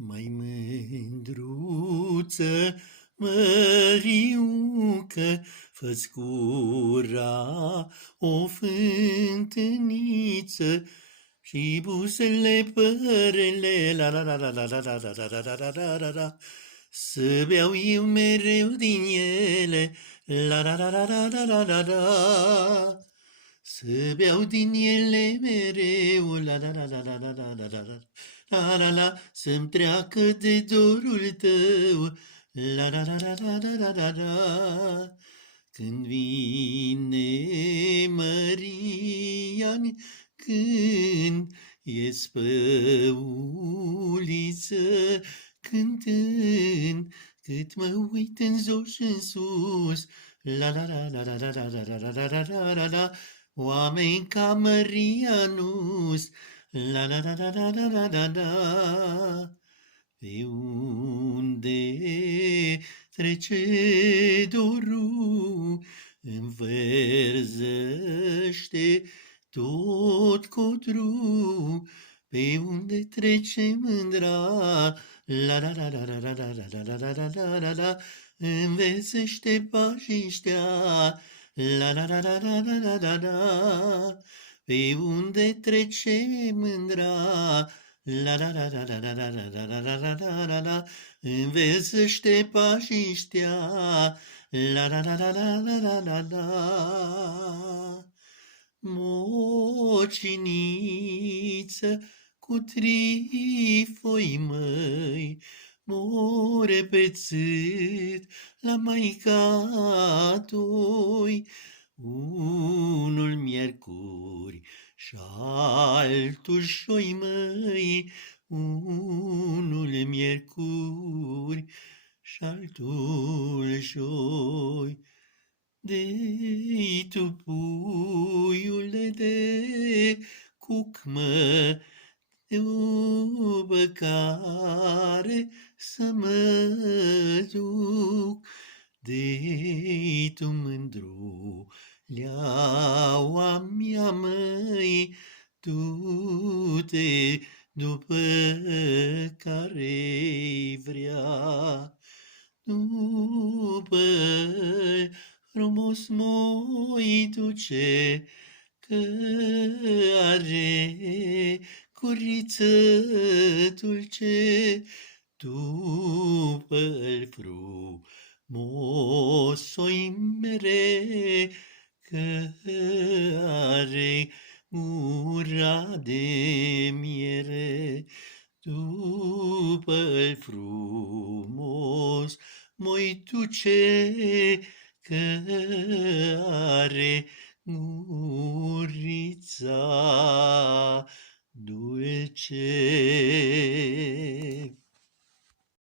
Mai mândruță, măriucă, fă-ți gura o fântâniță și buzele părele, la la la la la la la la la la la la la la la, să beau eu mereu din ele, la la la la la la la la la. Să beau din ele mereu, la la la la la la la la la la la la, să-mi treacă de dorul tău, la la la la la la la la la. Când vine Mărian, când ies pe uliță, cântând, cât mă uit în jos și în sus, la la la la la la la la la la la la la la, oameni ca Mărianus, la la la la la la la la la. Pe unde trece dorul, învărzăște tot codru, pe unde trece mândra, la la la la la la la la la la la la la la, învețește pașiștea, la la la la la la la la la, pe unde trece mândra, la la la la la la la la la la la la la la, învețește pașiștea, la la la la la la la la la. Mociniță cu trifoi măi, more pe țât la maica toi, unul miercuri și-altul șoi măi, unul miercuri și-altul șoi. De-i tu, puiule de cucmă, de o băcare să mă duc, de-i tu, mândru, leaua mea, măi, du-te după care-i vrea, după frumos moi duce, că are curiță dulce, după-l frumos oi mere, că are gura de miere, după-l frumos moi duce, că are gurița dulce.